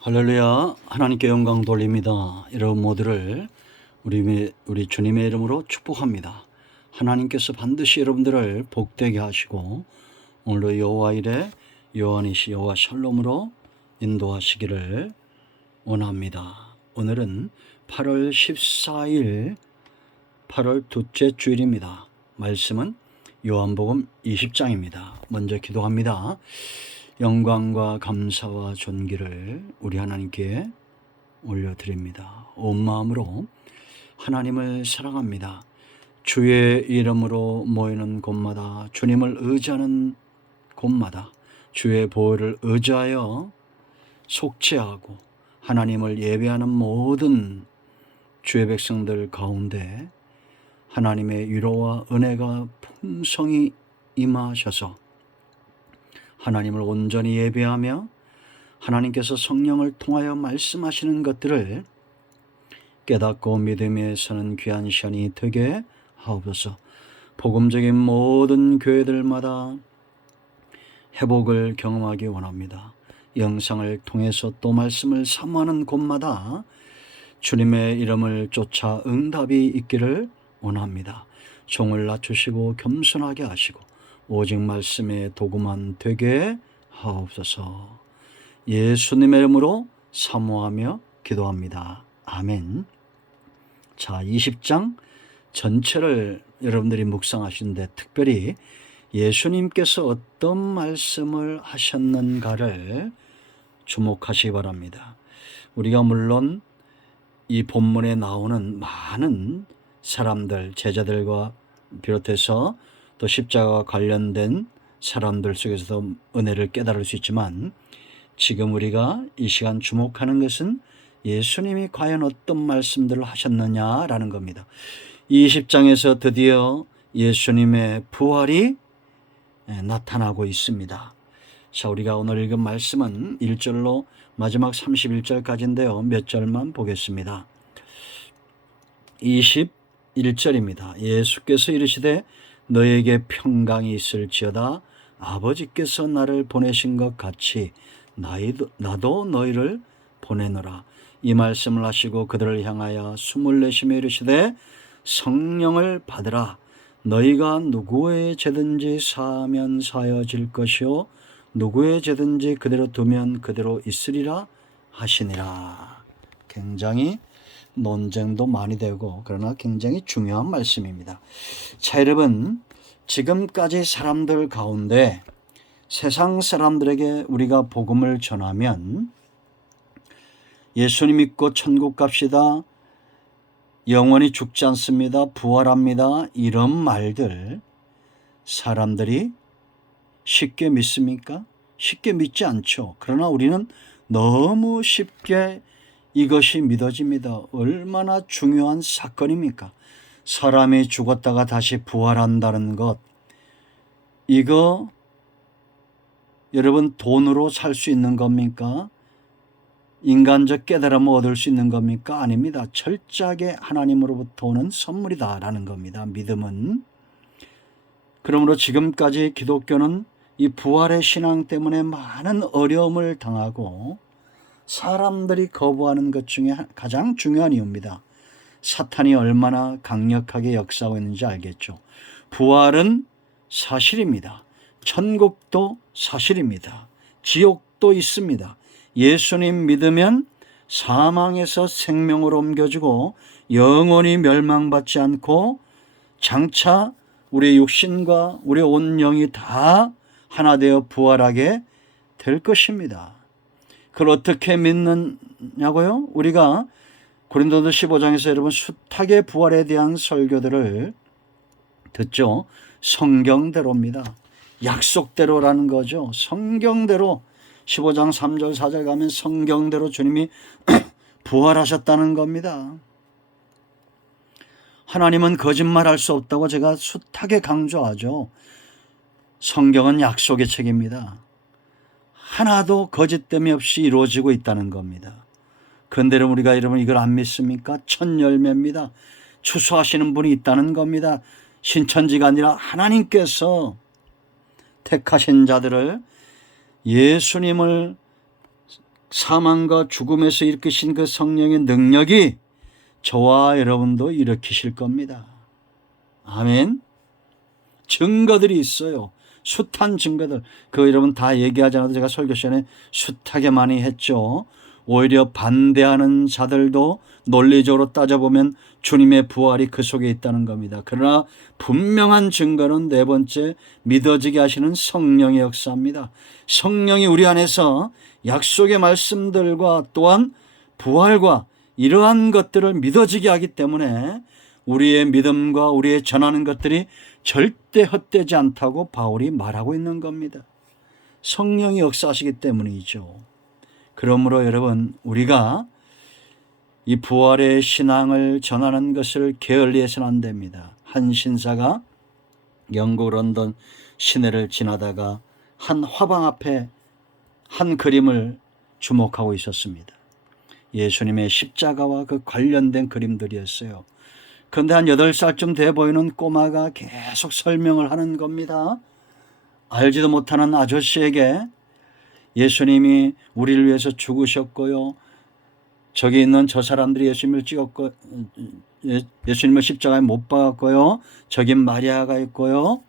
할렐루야. 하나님께 영광 돌립니다. 여러분 모두를 우리 주님의 이름으로 축복합니다. 하나님께서 반드시 여러분들을 복되게 하시고 오늘도 여호와 이레 요한이시 여호와 샬롬으로 인도하시기를 원합니다. 오늘은 8월 14일 8월 둘째 주일입니다. 말씀은 요한복음 20장입니다. 먼저 기도합니다. 영광과 감사와 존귀를 우리 하나님께 올려드립니다. 온 마음으로 하나님을 사랑합니다. 주의 이름으로 모이는 곳마다, 주님을 의지하는 곳마다 주의 보혈을 의지하여 속죄하고 하나님을 예배하는 모든 주의 백성들 가운데 하나님의 위로와 은혜가 풍성히 임하셔서 하나님을 온전히 예배하며 하나님께서 성령을 통하여 말씀하시는 것들을 깨닫고 믿음에 서는 귀한 시간이 되게 하옵소서. 복음적인 모든 교회들마다 회복을 경험하기 원합니다. 영상을 통해서 또 말씀을 사모하는 곳마다 주님의 이름을 쫓아 응답이 있기를 원합니다. 종을 낮추시고 겸손하게 하시고 오직 말씀의 도구만 되게 하옵소서. 예수님의 이름으로 사모하며 기도합니다. 아멘. 자, 20장 전체를 여러분들이 묵상하시는데 특별히 예수님께서 어떤 말씀을 하셨는가를 주목하시기 바랍니다. 우리가 물론 이 본문에 나오는 많은 사람들, 제자들과 비롯해서 또 십자가와 관련된 사람들 속에서도 은혜를 깨달을 수 있지만 지금 우리가 이 시간 주목하는 것은 예수님이 과연 어떤 말씀들을 하셨느냐라는 겁니다. 이 20장에서 드디어 예수님의 부활이 나타나고 있습니다. 자, 우리가 오늘 읽은 말씀은 1절로 마지막 31절까지인데요. 몇 절만 보겠습니다. 21절입니다. 예수께서 이르시되 너에게 평강이 있을지어다. 아버지께서 나를 보내신 것 같이 나도 너희를 보내노라. 이 말씀을 하시고 그들을 향하여 숨을 내쉬며 이르시되 성령을 받으라. 너희가 누구의 죄든지 사하면 사여질 것이요 누구의 죄든지 그대로 두면 그대로 있으리라 하시니라. 굉장히 논쟁도 많이 되고 그러나 굉장히 중요한 말씀입니다. 자, 여러분, 지금까지 사람들 가운데 세상 사람들에게 우리가 복음을 전하면 예수님 믿고 천국 갑시다, 영원히 죽지 않습니다, 부활합니다, 이런 말들 사람들이 쉽게 믿습니까? 쉽게 믿지 않죠. 그러나 우리는 너무 쉽게 이것이 믿어집니다. 얼마나 중요한 사건입니까? 사람이 죽었다가 다시 부활한다는 것, 이거 여러분 돈으로 살 수 있는 겁니까? 인간적 깨달음을 얻을 수 있는 겁니까? 아닙니다. 철저하게 하나님으로부터 오는 선물이다라는 겁니다. 믿음은. 그러므로 지금까지 기독교는 이 부활의 신앙 때문에 많은 어려움을 당하고 사람들이 거부하는 것 중에 가장 중요한 이유입니다. 사탄이 얼마나 강력하게 역사하고 있는지 알겠죠. 부활은 사실입니다. 천국도 사실입니다. 지옥도 있습니다. 예수님 믿으면 사망에서 생명으로 옮겨지고 영원히 멸망받지 않고 장차 우리 육신과 우리 온 영이 다 하나 되어 부활하게 될 것입니다. 그걸 어떻게 믿느냐고요? 우리가 고린도서 15장에서 여러분 숱하게 부활에 대한 설교들을 듣죠. 성경대로입니다. 약속대로라는 거죠. 성경대로 15장 3절 4절 가면 성경대로 주님이 부활하셨다는 겁니다. 하나님은 거짓말할 수 없다고 제가 숱하게 강조하죠. 성경은 약속의 책입니다. 하나도 거짓됨이 없이 이루어지고 있다는 겁니다. 그런데 우리가 여러분 이걸 안 믿습니까? 첫 열매입니다. 추수하시는 분이 있다는 겁니다. 신천지가 아니라 하나님께서 택하신 자들을 예수님을 사망과 죽음에서 일으키신 그 성령의 능력이 저와 여러분도 일으키실 겁니다. 아멘. 증거들이 있어요. 숱한 증거들. 그 여러분 다 얘기하지 않아도 제가 설교 시간에 숱하게 많이 했죠. 오히려 반대하는 자들도 논리적으로 따져보면 주님의 부활이 그 속에 있다는 겁니다. 그러나 분명한 증거는 네 번째, 믿어지게 하시는 성령의 역사입니다. 성령이 우리 안에서 약속의 말씀들과 또한 부활과 이러한 것들을 믿어지게 하기 때문에 우리의 믿음과 우리의 전하는 것들이 절대 헛되지 않다고 바울이 말하고 있는 겁니다. 성령이 역사하시기 때문이죠. 그러므로 여러분, 우리가 이 부활의 신앙을 전하는 것을 게을리해서는 안 됩니다. 한 신사가 영국 런던 시내를 지나다가 한 화방 앞에 한 그림을 주목하고 있었습니다. 예수님의 십자가와 그 관련된 그림들이었어요. 그런데 한 8살쯤 돼 보이는 꼬마가 계속 설명을 하는 겁니다. 알지도 못하는 아저씨에게 예수님이 우리를 위해서 죽으셨고요. 저기 있는 저 사람들이 예수님을 찍었고, 예수님을 십자가에 못 박았고요. 저기 마리아가 있고요.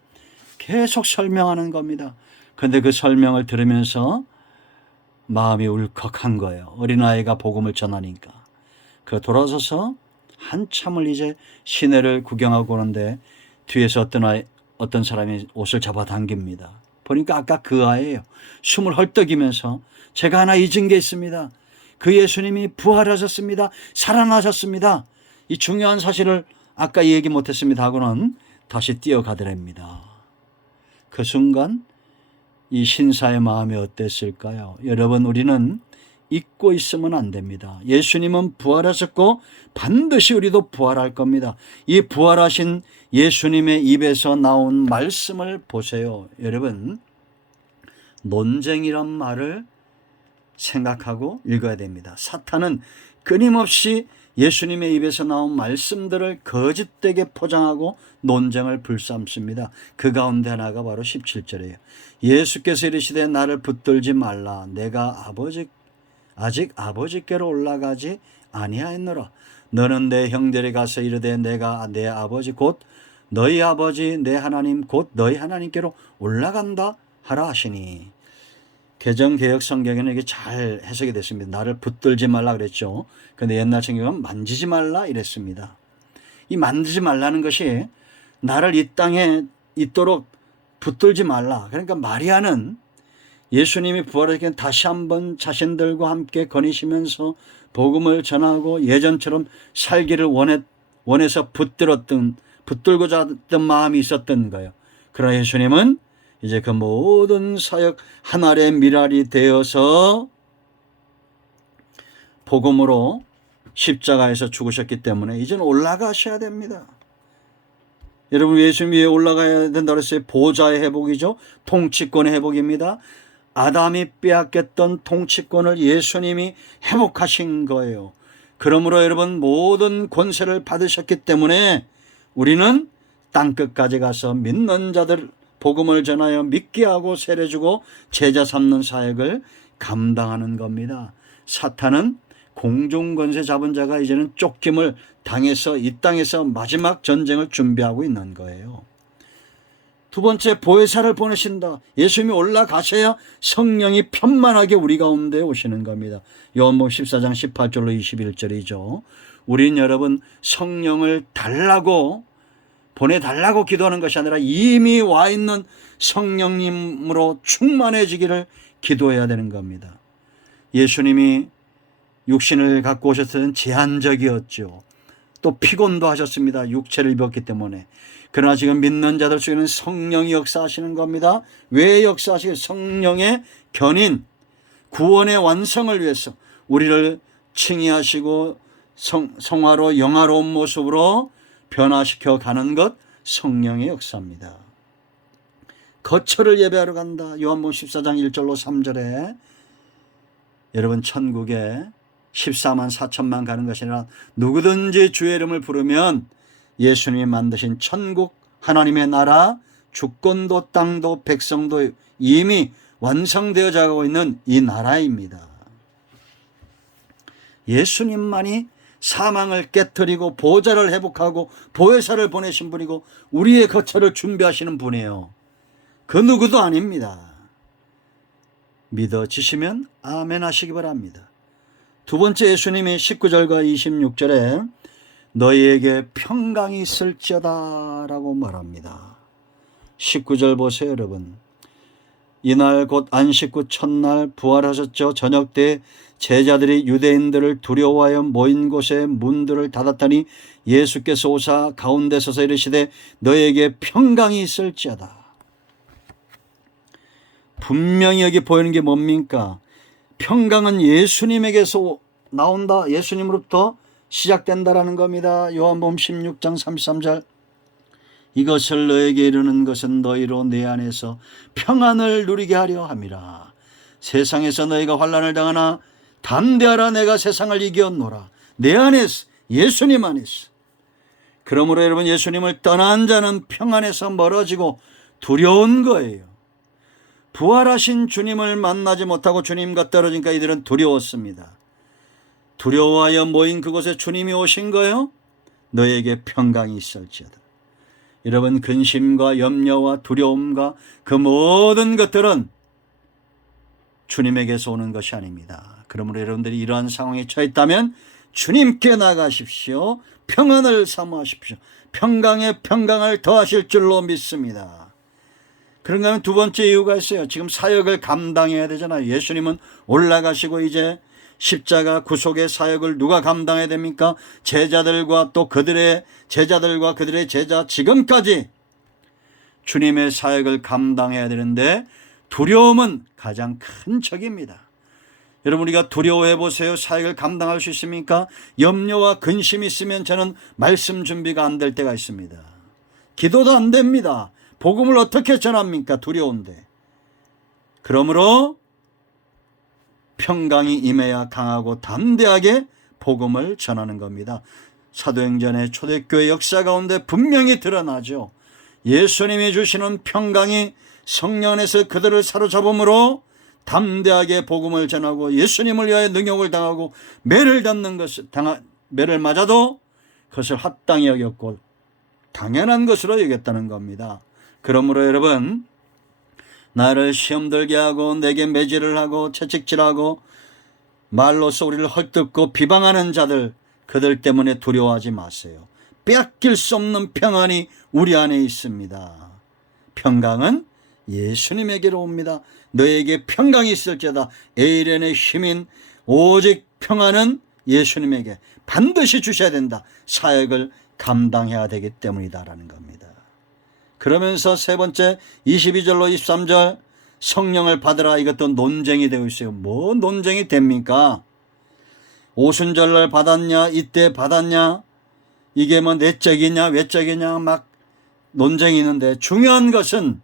계속 설명하는 겁니다. 그런데 그 설명을 들으면서 마음이 울컥한 거예요. 어린아이가 복음을 전하니까. 그 돌아서서 한참을 이제 시내를 구경하고 오는데 뒤에서 어떤 사람이 옷을 잡아당깁니다. 보니까 아까 그 아이예요. 숨을 헐떡이면서 제가 하나 잊은 게 있습니다. 그 예수님이 부활하셨습니다. 살아나셨습니다. 이 중요한 사실을 아까 얘기 못했습니다 하고는 다시 뛰어가더랍니다. 그 순간 이 신사의 마음이 어땠을까요? 여러분, 우리는 잊고 있으면 안 됩니다. 예수님은 부활하셨고 반드시 우리도 부활할 겁니다. 이 부활하신 예수님의 입에서 나온 말씀을 보세요. 여러분, 논쟁이란 말을 생각하고 읽어야 됩니다. 사탄은 끊임없이 예수님의 입에서 나온 말씀들을 거짓되게 포장하고 논쟁을 불삼습니다. 그 가운데 하나가 바로 17절이에요. 예수께서 이르시되 나를 붙들지 말라. 내가 아직 아버지께로 올라가지 아니하였노라. 너는 내 형제를 가서 이르되 내가 내 아버지 곧 너희 아버지 내 하나님 곧 너희 하나님께로 올라간다 하라 하시니. 개정개혁 성경에는 이게 잘 해석이 됐습니다. 나를 붙들지 말라 그랬죠. 그런데 옛날 성경은 만지지 말라 이랬습니다. 이 만지지 말라는 것이 나를 이 땅에 있도록 붙들지 말라. 그러니까 마리아는 예수님이 부활하시기 다시 한번 자신들과 함께 거니시면서 복음을 전하고 예전처럼 살기를 원해서 붙들고자 했던 마음이 있었던 거예요. 그러나 예수님은 이제 그 모든 사역 한 알의 밀알이 되어서 복음으로 십자가에서 죽으셨기 때문에 이제는 올라가셔야 됩니다. 여러분, 예수님 위에 올라가야 된다고 했어요. 보좌의 회복이죠. 통치권의 회복입니다. 아담이 빼앗겼던 통치권을 예수님이 회복하신 거예요. 그러므로 여러분, 모든 권세를 받으셨기 때문에 우리는 땅끝까지 가서 믿는 자들 복음을 전하여 믿게 하고 세례주고 제자 삼는 사역을 감당하는 겁니다. 사탄은 공중권세 잡은 자가 이제는 쫓김을 당해서 이 땅에서 마지막 전쟁을 준비하고 있는 거예요. 두 번째, 보혜사를 보내신다. 예수님이 올라가셔야 성령이 편만하게 우리 가운데 오시는 겁니다. 요한복음 14장 18절로 21절이죠. 우린 여러분 성령을 보내달라고 기도하는 것이 아니라 이미 와 있는 성령님으로 충만해지기를 기도해야 되는 겁니다. 예수님이 육신을 갖고 오셨을 때는 제한적이었죠. 또 피곤도 하셨습니다. 육체를 입었기 때문에. 그러나 지금 믿는 자들 속에는 성령이 역사하시는 겁니다. 왜 역사하시게? 성령의 견인, 구원의 완성을 위해서 우리를 칭의하시고 성화로 영화로운 모습으로 변화시켜 가는 것, 성령의 역사입니다. 거처를 예배하러 간다. 요한복음 14장 1절로 3절에 여러분, 천국에 14만 4천만 가는 것이 아니라 누구든지 주의 이름을 부르면 예수님이 만드신 천국, 하나님의 나라, 주권도 땅도 백성도 이미 완성되어 가고 있는 이 나라입니다. 예수님만이 사망을 깨뜨리고 보좌를 회복하고 보혜사를 보내신 분이고 우리의 거처를 준비하시는 분이에요. 그 누구도 아닙니다. 믿어지시면 아멘 하시기 바랍니다. 두 번째, 예수님이 19절과 26절에 너희에게 평강이 있을지어다 라고 말합니다. 19절 보세요 여러분. 이날 곧 안식구 첫날 부활하셨죠. 저녁 때 제자들이 유대인들을 두려워하여 모인 곳에 문들을 닫았더니 예수께서 오사 가운데 서서 이르시되 너희에게 평강이 있을지어다. 분명히 여기 보이는 게 뭡니까? 평강은 예수님에게서 나온다. 예수님으로부터 시작된다라는 겁니다. 요한복음 16장 33절. 이것을 너에게 이르는 것은 너희로 내 안에서 평안을 누리게 하려 함이라. 세상에서 너희가 환난을 당하나 담대하라. 내가 세상을 이겼노라. 내 안에서, 예수님 안에서. 그러므로 여러분, 예수님을 떠난 자는 평안에서 멀어지고 두려운 거예요. 부활하신 주님을 만나지 못하고 주님과 떨어지니까 이들은 두려웠습니다. 두려워하여 모인 그곳에 주님이 오신 거예요. 너에게 평강이 있을지어다. 여러분, 근심과 염려와 두려움과 그 모든 것들은 주님에게서 오는 것이 아닙니다. 그러므로 여러분들이 이러한 상황에 처했다면 주님께 나가십시오. 평안을 사모하십시오. 평강에 평강을 더하실 줄로 믿습니다. 그런가 하면 두 번째 이유가 있어요. 지금 사역을 감당해야 되잖아요. 예수님은 올라가시고 이제 십자가 구속의 사역을 누가 감당해야 됩니까? 제자들과 또 그들의 제자들과 그들의 제자, 지금까지 주님의 사역을 감당해야 되는데 두려움은 가장 큰 적입니다. 여러분, 우리가 두려워해 보세요. 사역을 감당할 수 있습니까? 염려와 근심이 있으면 저는 말씀 준비가 안 될 때가 있습니다. 기도도 안 됩니다. 복음을 어떻게 전합니까? 두려운데. 그러므로 평강이 임해야 강하고 담대하게 복음을 전하는 겁니다. 사도행전의 초대교회 역사 가운데 분명히 드러나죠. 예수님이 주시는 평강이 성령 안에서 그들을 사로잡음으로 담대하게 복음을 전하고 예수님을 위하여 능욕을 당하고 매를 매를 맞아도 그것을 합당히 여겼고 당연한 것으로 여겼다는 겁니다. 그러므로 여러분, 나를 시험 들게 하고 내게 매질을 하고 채찍질하고 말로써 우리를 헐뜯고 비방하는 자들, 그들 때문에 두려워하지 마세요. 빼앗길 수 없는 평안이 우리 안에 있습니다. 평강은 예수님에게로 옵니다. 너에게 평강이 있을지어다. 에이렌의 힘인 오직 평안은 예수님에게 반드시 주셔야 된다. 사역을 감당해야 되기 때문이다라는 겁니다. 그러면서 세 번째 22절로 23절 성령을 받으라. 이것도 논쟁이 되고 있어요. 뭐 논쟁이 됩니까? 오순절날 받았냐, 이때 받았냐, 이게 뭐 내적이냐 외적이냐 막 논쟁이 있는데, 중요한 것은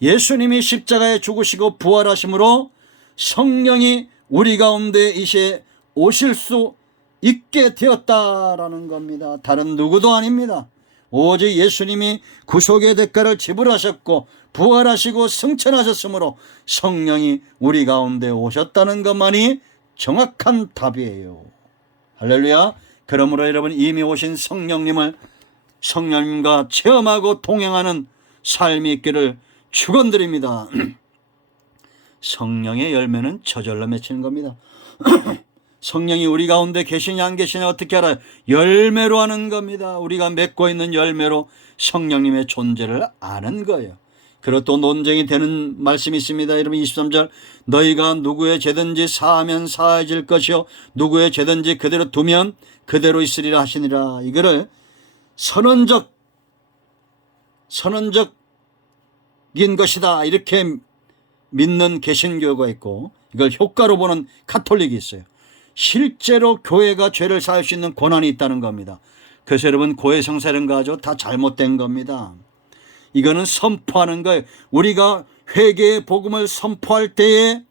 예수님이 십자가에 죽으시고 부활하심으로 성령이 우리 가운데 이제 오실 수 있게 되었다라는 겁니다. 다른 누구도 아닙니다. 오직 예수님이 구속의 대가를 지불하셨고 부활하시고 승천하셨으므로 성령이 우리 가운데 오셨다는 것만이 정확한 답이에요. 할렐루야. 그러므로 여러분, 이미 오신 성령님과 체험하고 동행하는 삶이 있기를 축원드립니다. 성령의 열매는 저절로 맺히는 겁니다. 성령이 우리 가운데 계시냐 안 계시냐 어떻게 알아요? 열매로 하는 겁니다. 우리가 맺고 있는 열매로 성령님의 존재를 아는 거예요. 그리고 또 논쟁이 되는 말씀이 있습니다. 여러분, 23절 너희가 누구의 죄든지 사하면 사해질 것이요 누구의 죄든지 그대로 두면 그대로 있으리라 하시니라. 이거를 선언적인 것이다 이렇게 믿는 개신교가 있고, 이걸 효과로 보는 가톨릭이 있어요. 실제로 교회가 죄를 사할 수 있는 권한이 있다는 겁니다. 그래서 여러분, 고해성사령가 하죠. 다 잘못된 겁니다. 이거는 선포하는 거예요. 우리가 회개의 복음을 선포할 때에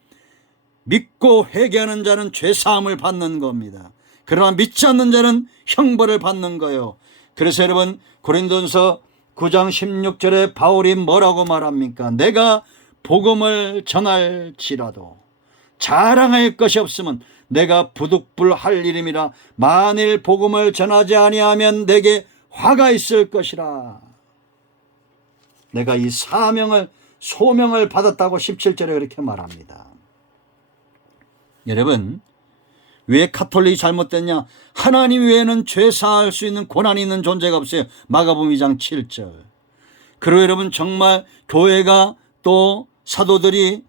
믿고 회개하는 자는 죄사함을 받는 겁니다. 그러나 믿지 않는 자는 형벌을 받는 거예요. 그래서 여러분, 고린도전서 9장 16절에 바울이 뭐라고 말합니까? 내가 복음을 전할지라도 자랑할 것이 없으면 내가 부득불할 일임이라. 만일 복음을 전하지 아니하면 내게 화가 있을 것이라. 내가 이 소명을 받았다고 17절에 그렇게 말합니다. 여러분, 왜 가톨릭이 잘못됐냐? 하나님 외에는 죄 사할 수 있는 고난이 있는 존재가 없어요. 마가복음 2장 7절. 그리고 여러분, 정말 교회가 또 사도들이,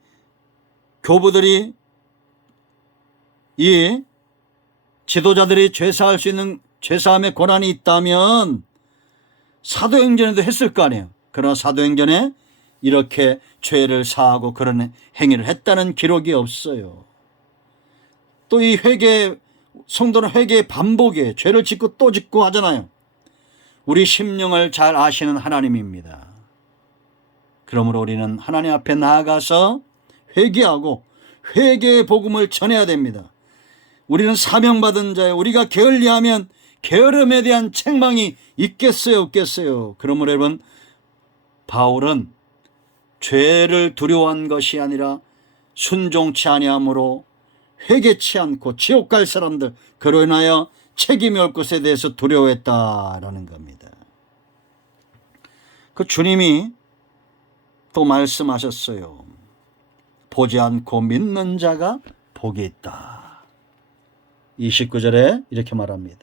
교부들이, 이 지도자들이 죄 사할 수 있는 죄사함의 고난이 있다면 사도행전에도 했을 거 아니에요. 그러나 사도행전에 이렇게 죄를 사하고 그런 행위를 했다는 기록이 없어요. 또 이 성도는 회개의 반복이에요. 죄를 짓고 또 짓고 하잖아요. 우리 심령을 잘 아시는 하나님입니다. 그러므로 우리는 하나님 앞에 나아가서 회개하고 회개의 복음을 전해야 됩니다. 우리는 사명받은 자예요. 우리가 게을리하면 게으름에 대한 책망이 있겠어요, 없겠어요? 그러므로 여러분, 바울은 죄를 두려워한 것이 아니라 순종치 아니함으로 회개치 않고 지옥 갈 사람들, 그로 인하여 책임이 올 것에 대해서 두려워했다라는 겁니다. 그 주님이 또 말씀하셨어요. 보지 않고 믿는 자가 복이 있다. 29절에 이렇게 말합니다.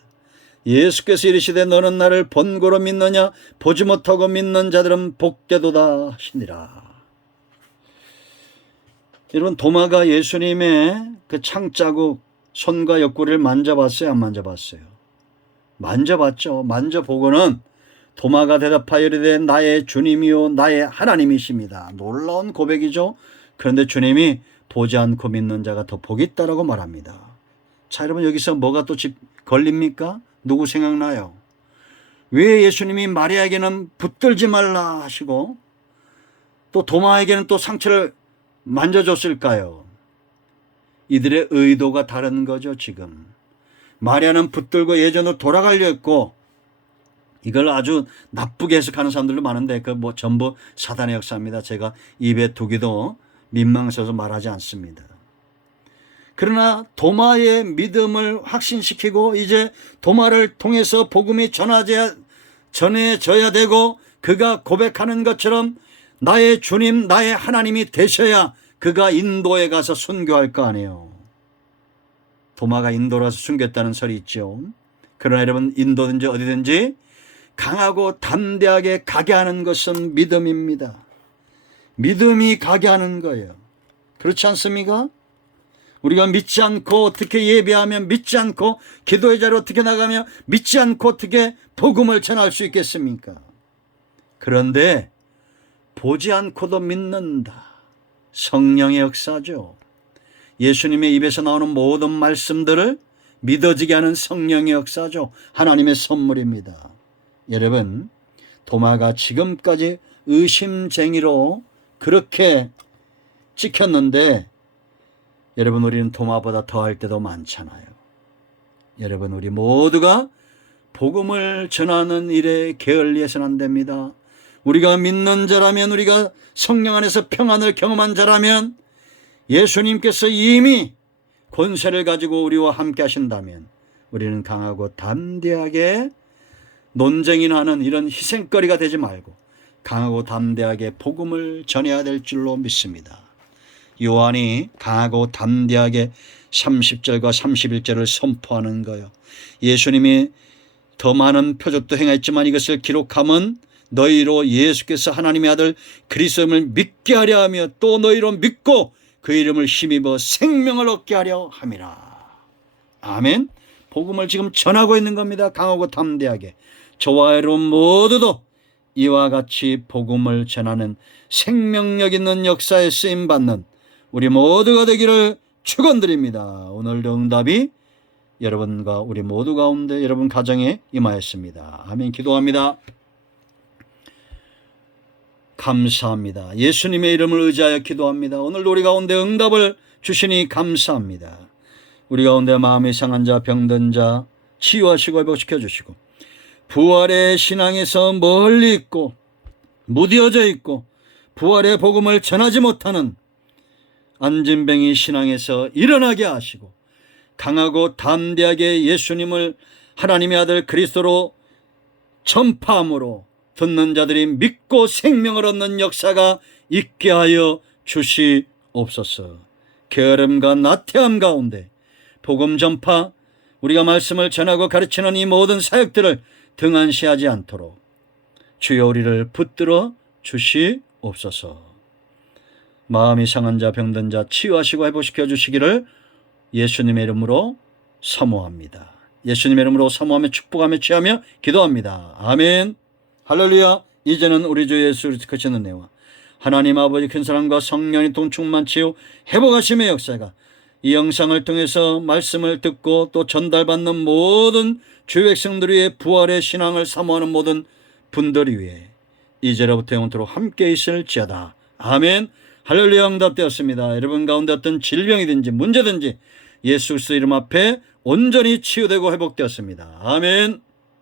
예수께서 이르시되 너는 나를 본고로 믿느냐? 보지 못하고 믿는 자들은 복되도다 하시니라. 여러분, 도마가 예수님의 그 창자국 손과 옆구리를 만져봤어요, 안 만져봤어요? 만져봤죠. 만져보고는 도마가 대답하여 이르되 나의 주님이요 나의 하나님이십니다. 놀라운 고백이죠. 그런데 주님이 보지 않고 믿는 자가 더 복이 있다라고 말합니다. 자, 여러분, 여기서 뭐가 또 걸립니까? 누구 생각나요? 왜 예수님이 마리아에게는 붙들지 말라 하시고 또 도마에게는 또 상처를 만져줬을까요? 이들의 의도가 다른 거죠. 지금 마리아는 붙들고 예전으로 돌아가려 했고, 이걸 아주 나쁘게 해석하는 사람들도 많은데 그 전부 사단의 역사입니다. 제가 입에 두기도 민망해서 말하지 않습니다. 그러나 도마의 믿음을 확신시키고 이제 도마를 통해서 복음이 전해져야 되고, 그가 고백하는 것처럼 나의 주님 나의 하나님이 되셔야 그가 인도에 가서 순교할 거 아니에요. 도마가 인도로 가서 순교했다는 설이 있죠. 그러나 여러분, 인도든지 어디든지 강하고 담대하게 가게 하는 것은 믿음입니다. 믿음이 가게 하는 거예요. 그렇지 않습니까? 우리가 믿지 않고 어떻게 예배하며, 믿지 않고 기도의 자리에 어떻게 나가며, 믿지 않고 어떻게 복음을 전할 수 있겠습니까? 그런데 보지 않고도 믿는다. 성령의 역사죠. 예수님의 입에서 나오는 모든 말씀들을 믿어지게 하는 성령의 역사죠. 하나님의 선물입니다. 여러분, 도마가 지금까지 의심쟁이로 그렇게 찍혔는데, 여러분, 우리는 도마보다 더할 때도 많잖아요. 여러분, 우리 모두가 복음을 전하는 일에 게을리해서는 안 됩니다. 우리가 믿는 자라면, 우리가 성령 안에서 평안을 경험한 자라면, 예수님께서 이미 권세를 가지고 우리와 함께 하신다면 우리는 강하고 담대하게 논쟁이나 하는 이런 희생거리가 되지 말고 강하고 담대하게 복음을 전해야 될 줄로 믿습니다. 요한이 강하고 담대하게 30절과 31절을 선포하는 거예요. 예수님이 더 많은 표적도 행했지만 이것을 기록함은 너희로 예수께서 하나님의 아들 그리스도임을 믿게 하려 하며 또 너희로 믿고 그 이름을 힘입어 생명을 얻게 하려 함이라. 아멘. 복음을 지금 전하고 있는 겁니다. 강하고 담대하게. 저와 여러분 모두도 이와 같이 복음을 전하는 생명력 있는 역사에 쓰임받는 우리 모두가 되기를 축원드립니다. 오늘도 응답이 여러분과 우리 모두 가운데, 여러분 가정에 임하였습니다. 아멘. 기도합니다. 감사합니다. 예수님의 이름을 의지하여 기도합니다. 오늘도 우리 가운데 응답을 주시니 감사합니다. 우리 가운데 마음이 상한 자, 병든 자 치유하시고 회복시켜 주시고, 부활의 신앙에서 멀리 있고 무뎌져 있고 부활의 복음을 전하지 못하는 안진뱅이 신앙에서 일어나게 하시고 강하고 담대하게 예수님을 하나님의 아들 그리스도로 전파함으로 듣는 자들이 믿고 생명을 얻는 역사가 있게 하여 주시옵소서. 게으름과 나태함 가운데 복음 전파, 우리가 말씀을 전하고 가르치는 이 모든 사역들을 등한시하지 않도록 주여 우리를 붙들어 주시옵소서. 마음이 상한 자, 병든 자 치유하시고 회복시켜 주시기를 예수님의 이름으로 사모합니다. 예수님의 이름으로 사모하며 축복하며 취하며 기도합니다. 아멘. 할렐루야. 이제는 우리 주 예수 그리스도 크신 은혜와 하나님 아버지 큰 사랑과 성령의 동충만 치유 회복하심의 역사가 이 영상을 통해서 말씀을 듣고 또 전달받는 모든 주 백성들의 부활의 신앙을 사모하는 모든 분들 위해 이제로부터 영원토록 함께 있을지어다. 아멘. 할렐루야. 응답되었습니다. 여러분 가운데 어떤 질병이든지 문제든지 예수 그리스도 이름 앞에 온전히 치유되고 회복되었습니다. 아멘.